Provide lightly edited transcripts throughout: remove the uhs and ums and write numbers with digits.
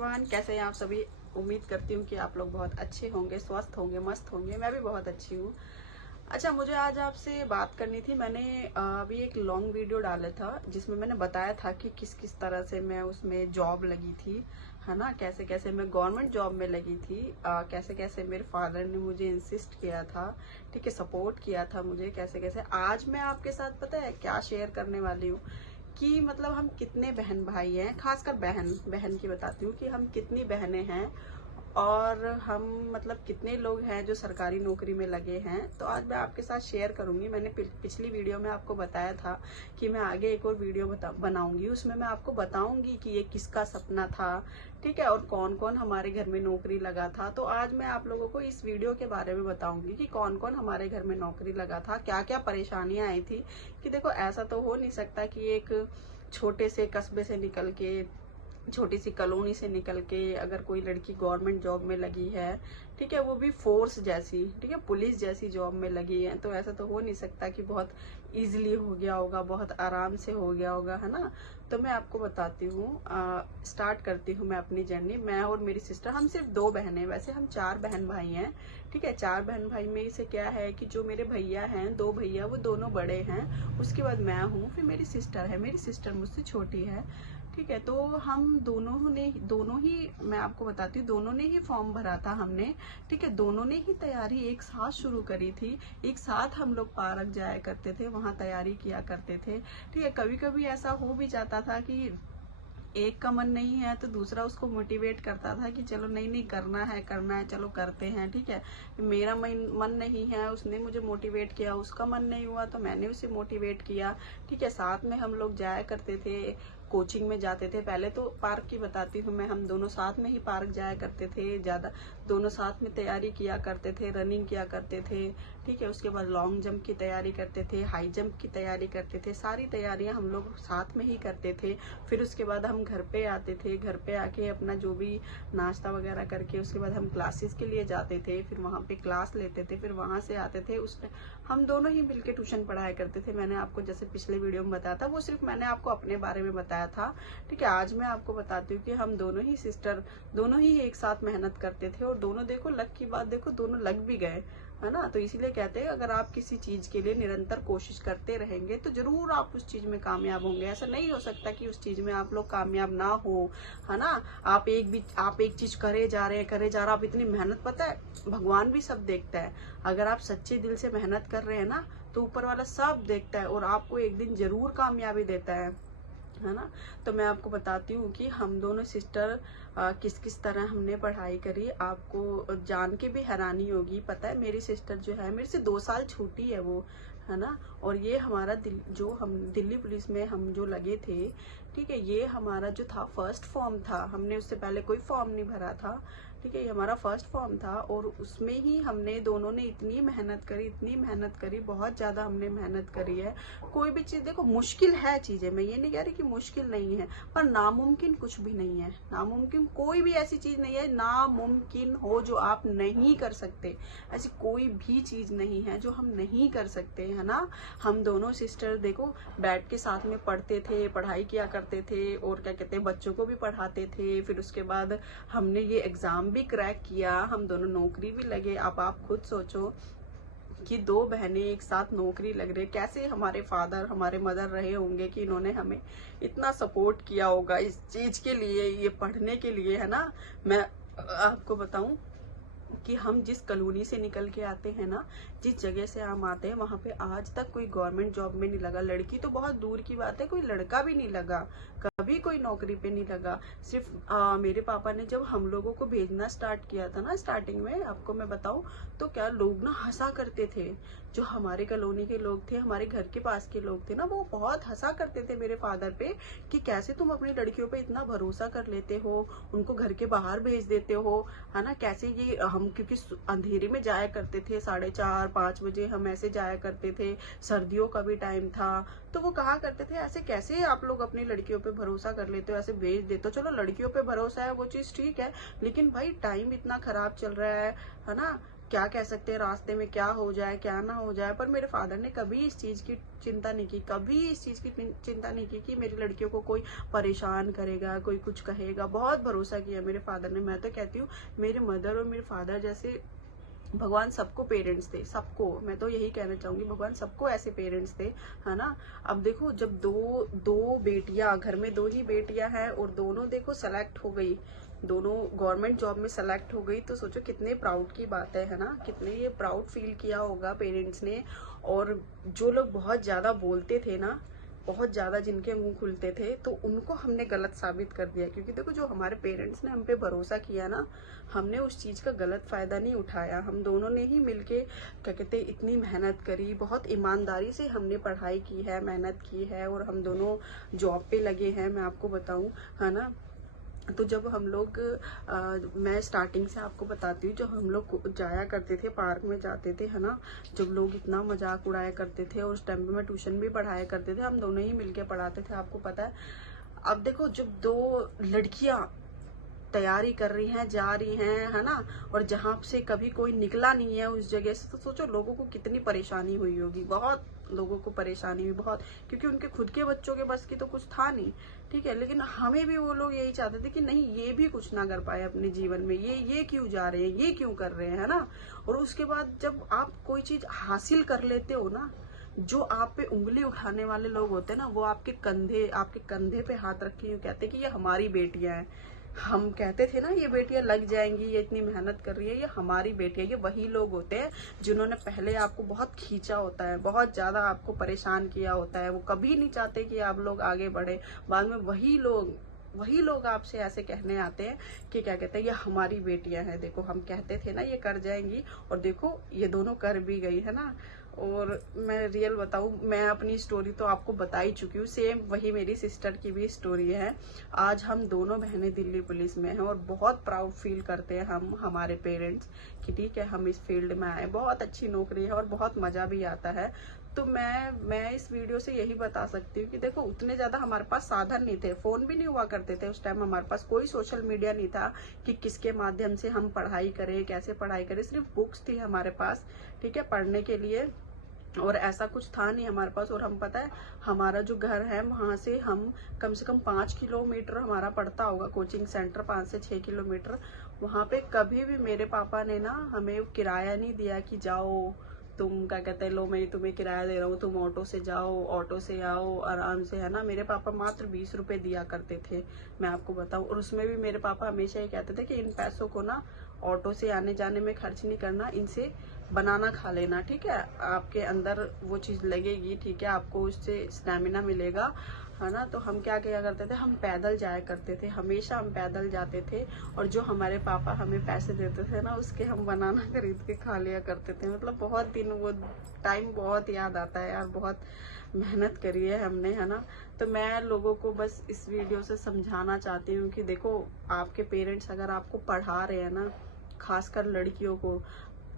Everyone, कैसे हैं आप सभी। उम्मीद करती हूँ कि आप लोग बहुत अच्छे होंगे, स्वस्थ होंगे, मस्त होंगे। मैं भी बहुत अच्छी हूँ। अच्छा, मुझे आज आपसे बात करनी थी। मैंने अभी एक लॉन्ग वीडियो डाला था जिसमें मैंने बताया था कि किस किस तरह से मैं उसमें जॉब लगी थी, है ना। कैसे कैसे मैं गवर्नमेंट जॉब में लगी थी, कैसे कैसे मेरे फादर ने मुझे इंसिस्ट किया था, ठीक है, सपोर्ट किया था मुझे, कैसे कैसे। आज मैं आपके साथ पता है क्या शेयर करने वाली हूँ कि मतलब हम कितने बहन भाई हैं, खासकर बहन बहन की बताती हूँ कि हम कितनी बहनें हैं और हम मतलब कितने लोग हैं जो सरकारी नौकरी में लगे हैं। तो आज मैं आपके साथ शेयर करूंगी। मैंने पिछली वीडियो में आपको बताया था कि मैं आगे एक और वीडियो बनाऊंगी, उसमें मैं आपको बताऊंगी कि ये किसका सपना था, ठीक है, और कौन कौन हमारे घर में नौकरी लगा था। तो आज मैं आप लोगों को इस वीडियो के बारे में बताऊंगी कि कौन कौन हमारे घर में नौकरी लगा था, क्या क्या परेशानियां आई थी। कि देखो, ऐसा तो हो नहीं सकता कि एक छोटे से कस्बे से निकल के, छोटी सी कॉलोनी से निकल के अगर कोई लड़की गवर्नमेंट जॉब में लगी है, ठीक है, वो भी फोर्स जैसी, ठीक है, पुलिस जैसी जॉब में लगी है, तो ऐसा तो हो नहीं सकता कि बहुत इजीली हो गया होगा, बहुत आराम से हो गया होगा, है ना। तो मैं आपको बताती हूँ, स्टार्ट करती हूँ मैं अपनी जर्नी। मैं और मेरी सिस्टर, हम सिर्फ 2 बहनें, वैसे हम 4 बहन भाई हैं, ठीक है। 4 बहन भाई में से क्या है कि जो मेरे भैया हैं, 2 भैया, वो दोनों बड़े हैं, उसके बाद मैं हूँ, फिर मेरी सिस्टर है। मेरी सिस्टर मुझसे छोटी है, ठीक है। तो हम दोनों ही मैं आपको बताती हूँ, दोनों ने ही फॉर्म भरा था हमने, ठीक है। दोनों ने ही तैयारी एक साथ शुरू करी थी, एक साथ हम लोग पार्क जाया करते थे, वहां तैयारी किया करते थे, ठीक है। कभी कभी ऐसा हो भी जाता था कि एक का मन नहीं है तो दूसरा उसको मोटिवेट करता था कि चलो नहीं नहीं करना है, चलो करते हैं, ठीक है। मेरा मन नहीं है, उसने मुझे मोटिवेट किया, उसका मन नहीं हुआ तो मैंने उसे मोटिवेट किया, ठीक है। साथ में हम लोग जाया करते थे, कोचिंग में जाते थे। पहले तो पार्क की बताती हूँ मैं, हम दोनों साथ में ही पार्क जाया करते थे, ज्यादा दोनों साथ में तैयारी किया करते थे, रनिंग किया करते थे, ठीक है। उसके बाद लॉन्ग जंप की तैयारी करते थे, हाई जंप की तैयारी करते थे, सारी तैयारियां हम लोग साथ में ही करते थे। फिर उसके बाद हम घर पे आते थे, घर पे आके अपना जो भी नाश्ता वगैरह करके उसके बाद हम क्लासेस के लिए जाते थे, फिर वहाँ पे क्लास लेते थे, फिर वहाँ से आते थे। उसने हम दोनों ही मिलके ट्यूशन पढ़ाया करते थे। मैंने आपको जैसे पिछले वीडियो में बताया था, वो सिर्फ मैंने आपको अपने बारे में बताया था, ठीक है। आज मैं आपको बताती हूँ कि हम दोनों ही सिस्टर, दोनों ही एक साथ मेहनत करते थे और दोनों, देखो लक की बात, देखो दोनों लग भी गए, है ना। तो इसीलिए कहते हैं अगर आप किसी चीज के लिए निरंतर कोशिश करते रहेंगे तो जरूर आप उस चीज में कामयाब होंगे। ऐसा नहीं हो सकता कि उस चीज में आप लोग कामयाब ना हो, है ना। आप एक चीज करे जा रहे हैं, आप इतनी मेहनत, पता है भगवान भी सब देखता है। अगर आप सच्चे दिल से मेहनत कर रहे हैं ना तो ऊपर वाला सब देखता है और आपको एक दिन जरूर कामयाबी देता है ना। तो मैं आपको बताती हूँ कि हम दोनों सिस्टर किस किस तरह हमने पढ़ाई करी। आपको जान के भी हैरानी होगी। पता है मेरी सिस्टर जो है मेरे से 2 साल छोटी है वो, है ना। और ये हमारा जो हम दिल्ली पुलिस में हम जो लगे थे, ठीक है, ये हमारा जो था फर्स्ट फॉर्म था। हमने उससे पहले कोई फॉर्म नहीं भरा था, ठीक है। ये हमारा फर्स्ट फॉर्म था और उसमें ही हमने दोनों ने इतनी मेहनत करी, बहुत ज्यादा हमने मेहनत करी है। कोई भी चीज देखो, मुश्किल है चीजें, मैं ये नहीं कह रही कि मुश्किल नहीं है, पर नामुमकिन कुछ भी नहीं है। नामुमकिन कोई भी ऐसी चीज नहीं है, नामुमकिन हो जो आप नहीं कर सकते, ऐसी कोई भी चीज नहीं है जो हम नहीं कर सकते, है ना। हम दोनों सिस्टर देखो बैठ के साथ में पढ़ते थे, पढ़ाई किया करते थे और क्या कहते हैं, बच्चों को भी पढ़ाते थे। फिर उसके बाद हमने ये एग्जाम भी क्रैक किया, हम दोनों नौकरी भी लगे। अब आप खुद सोचो कि 2 बहनें एक साथ नौकरी लग रही, कैसे हमारे फादर, हमारे मदर रहे होंगे कि इन्होंने हमें इतना सपोर्ट किया होगा इस चीज के लिए, ये पढ़ने के लिए, है ना। मैं आपको बताऊं कि हम जिस कॉलोनी से निकल के आते हैं ना, जिस जगह से हम आते हैं, वहां पे आज तक कोई गवर्नमेंट जॉब में नहीं लगा। लड़की तो बहुत दूर की बात है, कोई लड़का भी नहीं लगा, कभी कोई नौकरी पे नहीं लगा। सिर्फ मेरे पापा ने जब हम लोगों को भेजना स्टार्ट किया था ना, स्टार्टिंग में आपको मैं बताऊं तो क्या लोग ना हंसा करते थे। जो हमारे कॉलोनी के लोग थे, हमारे घर के पास के लोग थे ना, वो बहुत हंसा करते थे मेरे फादर पे कि कैसे तुम अपनी लड़कियों पे इतना भरोसा कर लेते हो, उनको घर के बाहर भेज देते हो, है ना। कैसे ये हम, क्योंकि अंधेरे में जाया करते थे, 4:30-5 बजे हम ऐसे जाया करते थे, सर्दियों का भी टाइम था। तो वो कहा करते थे ऐसे कैसे आप लोग अपनी लड़कियों पे भरोसा कर लेते हो, ऐसे भेज देते हो। चलो लड़कियों पे भरोसा है वो चीज ठीक है, लेकिन भाई टाइम इतना खराब चल रहा है ना, क्या कह सकते हैं, रास्ते में क्या हो जाए क्या ना हो जाए। पर मेरे फादर ने कभी इस चीज की चिंता नहीं की, कभी इस चीज की चिंता नहीं की कि मेरी लड़कियों को कोई परेशान करेगा, कोई कुछ कहेगा। बहुत भरोसा किया मेरे फादर ने। मैं तो कहती हूँ मेरे मदर और मेरे फादर जैसे भगवान सबको पेरेंट्स थे, सबको। मैं तो यही कहना चाहूंगी भगवान सबको ऐसे पेरेंट्स थे, है ना। अब देखो जब दो बेटियां, घर में 2 ही बेटियां हैं और दोनों देखो सेलेक्ट हो गई, दोनों गवर्नमेंट जॉब में सेलेक्ट हो गई, तो सोचो कितने प्राउड की बात है ना। कितने ये प्राउड फील किया होगा पेरेंट्स ने। और जो लोग बहुत ज्यादा बोलते थे ना, बहुत ज्यादा जिनके मुंह खुलते थे, तो उनको हमने गलत साबित कर दिया। क्योंकि देखो जो हमारे पेरेंट्स ने हम पे भरोसा किया ना, हमने उस चीज का गलत फायदा नहीं उठाया। हम दोनों ने ही मिलके क्या कहते हैं इतनी मेहनत करी, बहुत ईमानदारी से हमने पढ़ाई की है, मेहनत की है, और हम दोनों जॉब पे लगे हैं, मैं आपको बताऊं, है ना। तो जब हम लोग मैं स्टार्टिंग से आपको बताती हूँ, जब हम लोग जाया करते थे, पार्क में जाते थे, है ना, जब लोग इतना मजाक उड़ाया करते थे, और उस टाइम पे मैं ट्यूशन भी पढ़ाया करते थे, हम दोनों ही मिलके पढ़ाते थे, आपको पता है। अब देखो जब 2 लड़कियां तैयारी कर रही हैं, जा रही हैं, है ना, और जहां से कभी कोई निकला नहीं है उस जगह से, तो सोचो लोगों को कितनी परेशानी हुई होगी। बहुत लोगों को परेशानी हुई, बहुत, क्योंकि उनके खुद के बच्चों के बस की तो कुछ था नहीं, ठीक है। लेकिन हमें भी वो लोग यही चाहते थे कि नहीं, ये भी कुछ ना कर पाए अपने जीवन में, ये क्यों जा रहे हैं, ये क्यों कर रहे हैं, है ना। और उसके बाद जब आप कोई चीज हासिल कर लेते हो ना, जो आप पे उंगली उठाने वाले लोग होते हैं ना, वो आपके कंधे पे हाथ रख के यूं कहते हैं कि ये हमारी बेटियां हैं। हम कहते थे ना ये बेटियां लग जाएंगी, ये इतनी मेहनत कर रही है, ये हमारी बेटियां। ये वही लोग होते हैं जिन्होंने पहले आपको बहुत खींचा होता है, बहुत ज्यादा आपको परेशान किया होता है। वो कभी नहीं चाहते कि आप लोग आगे बढ़े। बाद में वही लोग आपसे ऐसे कहने आते हैं कि क्या कहते हैं, ये हमारी बेटियां हैं, देखो हम कहते थे ना ये कर जाएंगी, और देखो ये दोनों कर भी गई, है ना। और मैं रियल बताऊं, मैं अपनी स्टोरी तो आपको बता ही चुकी हूँ, सेम वही मेरी सिस्टर की भी स्टोरी है। आज हम दोनों बहनें दिल्ली पुलिस में हैं, और बहुत प्राउड फील करते हैं हम, हमारे पेरेंट्स, कि ठीक है हम इस फील्ड में आए। बहुत अच्छी नौकरी है और बहुत मजा भी आता है। तो मैं इस वीडियो से यही बता सकती हूँ कि देखो उतने ज्यादा हमारे पास साधन नहीं थे, फोन भी नहीं हुआ करते थे उस टाइम, हमारे पास कोई सोशल मीडिया नहीं था कि किसके माध्यम से हम पढ़ाई करें, कैसे पढ़ाई करें। सिर्फ बुक्स थी हमारे पास, ठीक है, पढ़ने के लिए, और ऐसा कुछ था नहीं हमारे पास। और हम, पता है, हमारा जो घर है वहां से कम 5 किलोमीटर हमारा पड़ता होगा कोचिंग सेंटर, 5 से 6 किलोमीटर। वहां पे कभी भी मेरे पापा ने ना हमें किराया नहीं दिया कि जाओ तुम, क्या कहते हैं, लो मैं तुम्हें किराया दे रहा हूँ, तुम ऑटो से जाओ, ऑटो से आओ आराम से, है ना। मेरे पापा मात्र 20 रुपए दिया करते थे, मैं आपको बताऊं। और उसमें भी मेरे पापा हमेशा ये कहते थे कि इन पैसों को ना ऑटो से आने जाने में खर्च नहीं करना, इनसे बनाना खा लेना, ठीक है, आपके अंदर वो चीज लगेगी, ठीक है, आपको उससे स्टेमिना मिलेगा, है ना। तो हम क्या किया करते थे, हम पैदल जाया करते थे, हमेशा हम पैदल जाते थे। और जो हमारे पापा हमें पैसे देते थे ना, उसके हम बनाना खरीद के खा लिया करते थे। मतलब बहुत दिन, वो टाइम बहुत याद आता है यार, बहुत मेहनत करी है हमने, है ना। तो मैं लोगों को बस इस वीडियो से समझाना चाहती हूँ कि देखो आपके पेरेंट्स अगर आपको पढ़ा रहे हैं ना, खासकर लड़कियों को,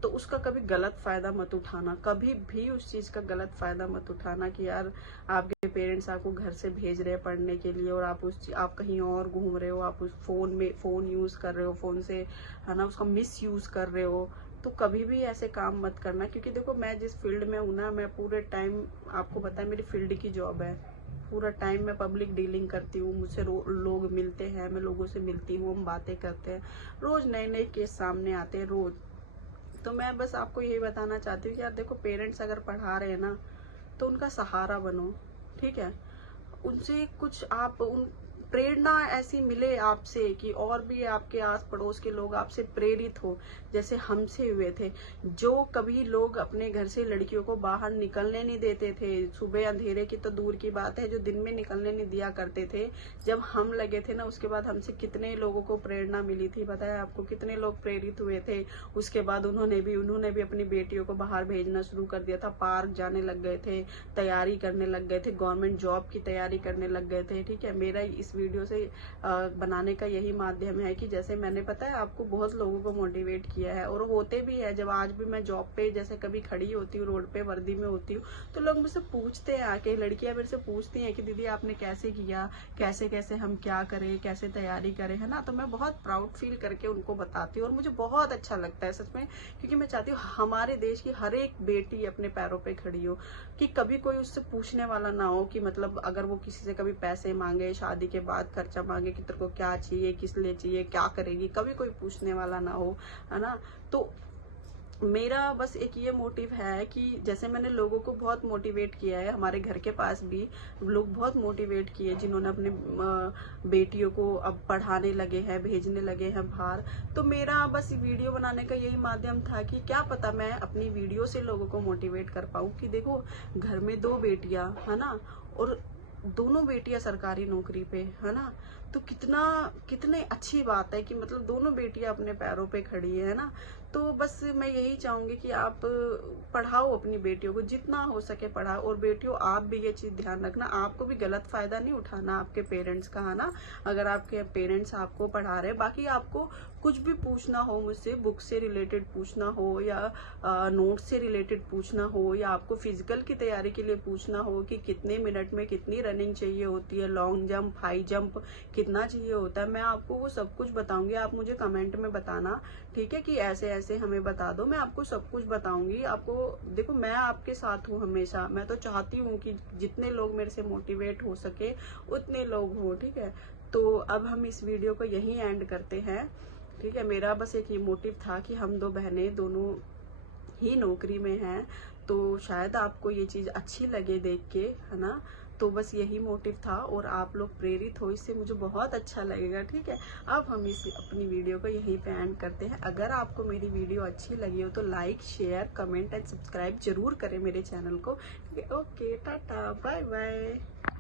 तो उसका कभी गलत फायदा मत उठाना, कभी भी उस चीज का गलत फायदा मत उठाना कि यार आपके पेरेंट्स आपको घर से भेज रहे हैं पढ़ने के लिए, और आप कहीं और घूम रहे हो, आप उस फोन यूज कर रहे हो, फोन से, है ना, उसका मिस यूज कर रहे हो। तो कभी भी ऐसे काम मत करना। क्योंकि देखो मैं जिस फील्ड में हूँ ना, मैं पूरे टाइम, आपको पता है मेरी फील्ड की जॉब है, पूरा टाइम मैं पब्लिक डीलिंग करती हूँ, मुझसे लोग मिलते हैं, मैं लोगों से मिलती हूँ, हम बातें करते हैं, रोज नए नए केस सामने आते हैं, रोज। तो मैं बस आपको यही बताना चाहती हूँ कि यार देखो पेरेंट्स अगर पढ़ा रहे हैं ना, तो उनका सहारा बनो, ठीक है। उनसे कुछ आप प्रेरणा ऐसी मिले आपसे कि और भी आपके आस पड़ोस के लोग आपसे प्रेरित हो, जैसे हमसे हुए थे। जो कभी लोग अपने घर से लड़कियों को बाहर निकलने नहीं देते थे, सुबह अंधेरे की तो दूर की बात है, जो दिन में निकलने नहीं दिया करते थे, जब हम लगे थे ना, उसके बाद हमसे कितने लोगों को प्रेरणा मिली थी, बताया आपको, कितने लोग प्रेरित हुए थे। उसके बाद उन्होंने भी अपनी बेटियों को बाहर भेजना शुरू कर दिया था, पार्क जाने लग गए थे, तैयारी करने लग गए थे, गवर्नमेंट जॉब की तैयारी करने लग गए थे, ठीक है। मेरा इस वीडियो से बनाने का यही माध्यम है कि जैसे मैंने पता है आपको बहुत लोगों को मोटिवेट किया है, और होते भी है। जब आज भी मैं जॉब पे जैसे कभी खड़ी होती हूँ, रोड पे वर्दी में होती हूँ, तो लोग मुझसे पूछते हैं, आके लड़कियां मेरे से पूछती हैं कि दीदी आपने कैसे किया, कैसे कैसे हम क्या करें, कैसे तैयारी करें, है ना। तो मैं बहुत प्राउड फील करके उनको बताती हूँ, और मुझे बहुत अच्छा लगता है सच में, क्योंकि मैं चाहती हूँ हमारे देश की हर एक बेटी अपने पैरों पे खड़ी हो, कि कभी कोई उससे पूछने वाला ना हो कि मतलब अगर वो किसी से कभी पैसे मांगे, शादी के बाद खर्चा मांगे कि तेरे को क्या चाहिए, किस लिए चाहिए, क्या करेगी, कभी कोई पूछने वाला ना हो, है ना। तो मेरा बस एक ये मोटिव है कि जैसे मैंने लोगों को बहुत मोटिवेट किया है, हमारे घर के पास भी लोग बहुत मोटिवेट किए जिन्होंने अपने बेटियों को अब पढ़ाने लगे हैं, भेजने लगे हैं बाहर। तो मेरा बस वीडियो बनाने का यही माध्यम था कि क्या पता मैं अपनी वीडियो से लोगों को मोटिवेट कर पाऊँ कि देखो घर में 2 बेटियां, है ना, और दोनों बेटियां सरकारी नौकरी पे, है ना। तो कितने अच्छी बात है कि मतलब दोनों बेटियां अपने पैरों पे खड़ी है ना। तो बस मैं यही चाहूंगी कि आप पढ़ाओ अपनी बेटियों को, जितना हो सके पढ़ाओ। और बेटियों आप भी ये चीज ध्यान रखना, आपको भी गलत फायदा नहीं उठाना आपके पेरेंट्स का, है ना। अगर आपके पेरेंट्स आपको पढ़ा रहे, बाकी आपको कुछ भी पूछना हो मुझसे, बुक से रिलेटेड पूछना हो या नोट से रिलेटेड पूछना हो, या आपको फिजिकल की तैयारी के लिए पूछना हो कि कितने मिनट में कितनी रनिंग चाहिए होती है, लॉन्ग जंप, हाई जंप कितना चाहिए होता है, मैं आपको वो सब कुछ बताऊंगी। आप मुझे कमेंट में बताना, ठीक है, कि ऐसे ऐसे हमें बता दो, मैं आपको सब कुछ बताऊंगी। आपको देखो मैं आपके साथ हूँ हमेशा, मैं तो चाहती हूँ कि जितने लोग मेरे से मोटिवेट हो सके उतने लोग हो, ठीक है। तो अब हम इस वीडियो को यहीं एंड करते हैं, ठीक है। मेरा बस एक ये मोटिव था कि हम 2 बहनें दोनों ही नौकरी में हैं, तो शायद आपको ये चीज अच्छी लगे देख के, है ना। तो बस यही मोटिव था, और आप लोग प्रेरित हो इससे मुझे बहुत अच्छा लगेगा, ठीक है। अब हम इस अपनी वीडियो को यहीं पे एंड करते हैं। अगर आपको मेरी वीडियो अच्छी लगी हो तो like, share, comment and subscribe जरूर करें मेरे चैनल को, ठीक है। Okay, tata, bye bye.